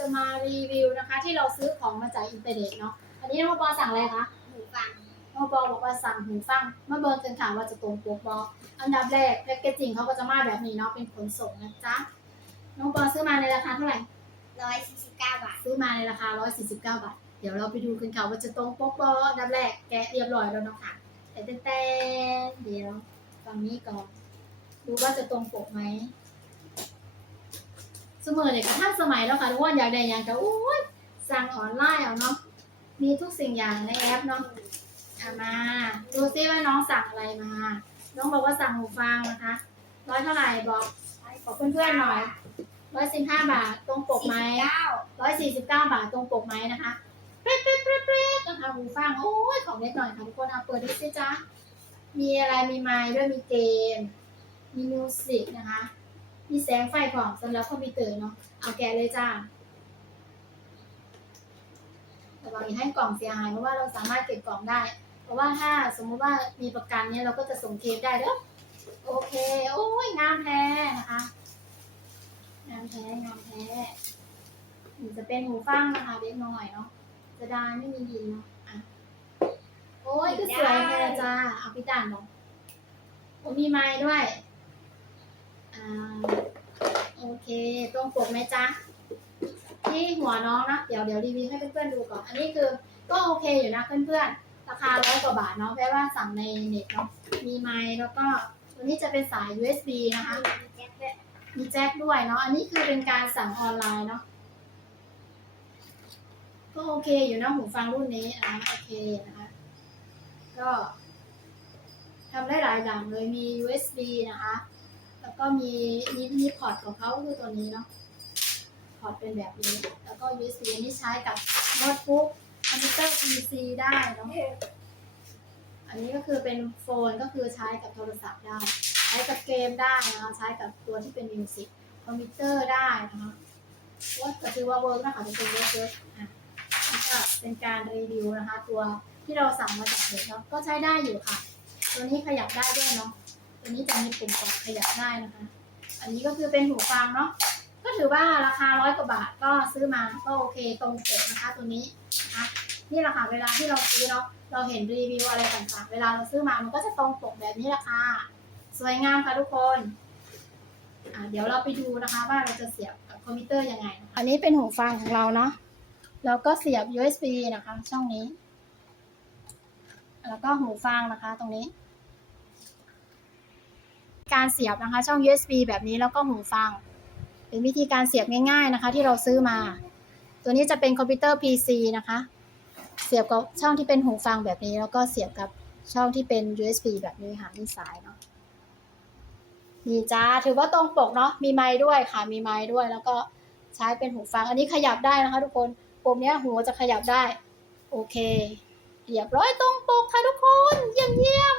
จะมารีวิวนะคะ ที่เราซื้อของมาจากอินเทอร์เน็ตเนาะ อันนี้น้องปอสั่งอะไรคะหูฟังน้องปอบอกว่าสั่งหูฟังมาเบิร์กันค่ะว่าจะตรงปกบออันดับแรกแพ็กเกจจิ้งเขาก็จะมาแบบนี้เนาะ เป็นขนส่งนะจ๊ะ น้องปอซื้อมาในราคาเท่าไหร่ร้อยสี่สิบเก้าบาท ซื้อมาในราคา149บาท เดี๋ยวเราไปดูกันค่ะว่าจะตรงปกบออันดับแรกแกะเรียบร้อยแล้วเนาะค่ะ แต่แต่แต่เดี๋ยวฝั่งนี้ก่อน ดูว่าจะตรงปกไหมเสมอเนี่ยก็ท่านสมัยแล้วค่ะทุกคนอยากได้อย่างก็อุ้ยสั่งออนไลน์เอาเนาะมีทุกสิ่งอย่างในแอปเนาะเอามาดูซิว่าน้องสั่งอะไรมา น้องบอกว่าสั่งหูฟังนะคะร้อยเท่าไหร่บอกบอกเพื่อนๆหน่อยร้อยสิบห้าบาทตรงปกไหมร้อยสี่สิบเก้าบาทตรงปกไหมนะคะเป๊ะเป๊ะเป๊ะเป๊ะนะคะหูฟังโอ้ยของเล็กหน่อยค่ะทุกคนเอาเปิดดูสิจ๊ะมีอะไรมีไมค์ด้วยมีเกม มีมิวสิกนะคะ มีแสงไฟพร้อมสำหรับคอมพิวเตอร์เนาะ เอาแกเลยจ้าระวังอย่าให้กล่องเสียหายเพราะว่าเราสามารถเก็บกล่องได้ เพราะว่าถ้าสมมุติว่ามีประกันเนี้ยเราก็จะส่งเคสได้เด้อ โอเค โอ้ยงามแท้นะคะ งามแท้งามแท้จะเป็นหูฟังนะคะเล็กน้อยเนาะ จะได้ไม่มีดินเนาะอะโอ้ยก็สวยแท้จ้าเอาพี่ตางเนาะโอ้มีไม้ด้วย อ่าโอเค ตรงปกไหมจ๊ะ ที่หัวน้องนะ เดี๋ยวเดี๋ยวรีวิวให้เพื่อนๆดูก่อน อันนี้คือก็โอเคอยู่นะเพื่อนๆ ราคาร้อยกว่าบาทเนาะแปลว่าสั่งในเน็ตเนาะ มีไมค์แล้วก็ตัวนี้จะเป็นสาย USB นะคะ มีแจ็คด้วยเนาะ อันนี้คือเป็นการสั่งออนไลน์เนาะ ก็โอเคอยู่นะหูฟังรุ่นนี้อะโอเคนะคะ ก็ทำได้หลายอย่างเลยมี USB นะคะ แล้วก็มีมีมีพอร์ตของเขาคือตัวนี้เนาะพอร์ตเป็นแบบนี้ แล้วก็ USB อันนี้ใช้กับโน้ตบุ๊กคอมพิวเตอร์ PC ได้เนาะอันนี้ก็คือเป็นโฟนก็คือใช้กับโทรศัพท์ได้ ใช้กับเกมได้นะคะใช้กับตัวที่เป็นมิวสิกคอมพิวเตอร์ได้นะคะว่าก็คือว่าเวิร์กนะคะจะเป็นเวิร์กเวิร์กอะนี่ก็เป็นการรีวิวนะคะ ตัวที่เราสั่งมาจากเน็ตเนาะก็ใช้ได้อยู่ค่ะ ตัวนี้ขยับได้ด้วยเนาะ ตัวนี้จะมีปุ่มกดขยับได้นะคะ อันนี้ก็คือเป็นหูฟังเนาะ ก็ถือว่าราคาร้อยกว่าบาทก็ซื้อมาก็โอเคตรงปกนะคะตัวนี้นะคะนี่แหละค่ะเวลาที่เราซื้อเนาะเราเห็นรีวิวอะไรต่างๆ เวลาเราซื้อมามันก็จะตรงปกแบบนี้แหละค่ะ สวยงามค่ะทุกคนอ่าเดี๋ยวเราไปดูนะคะว่าเราจะเสียบกับคอมพิวเตอร์ยังไง อันนี้เป็นหูฟังของเราเนาะแล้วก็เสียบ USB นะคะ ช่องนี้ แล้วก็หูฟังนะคะตรงนี้ การเสียบนะคะ ช่อง USB แบบนี้แล้วก็หูฟัง เป็นวิธีการเสียบง่าย ๆนะคะ ที่เราซื้อมา ตัวนี้จะเป็นคอมพิวเตอร์ PC นะคะ เสียบกับช่องที่เป็นหูฟังแบบนี้ แล้วก็เสียบกับช่องที่เป็น USB แบบนี้ค่ะนี่สายเนาะนี่จ้าถือว่าตรงปกเนาะมีไม้ด้วยค่ะ มีไม้ด้วย แล้วก็ใช้เป็นหูฟัง อันนี้ขยับได้นะคะ ทุกคนปุ่มนี้หัวจะขยับได้ โอเคเรียบร้อยตรงปกค่ะทุกคน เยี่ยมเยี่ยม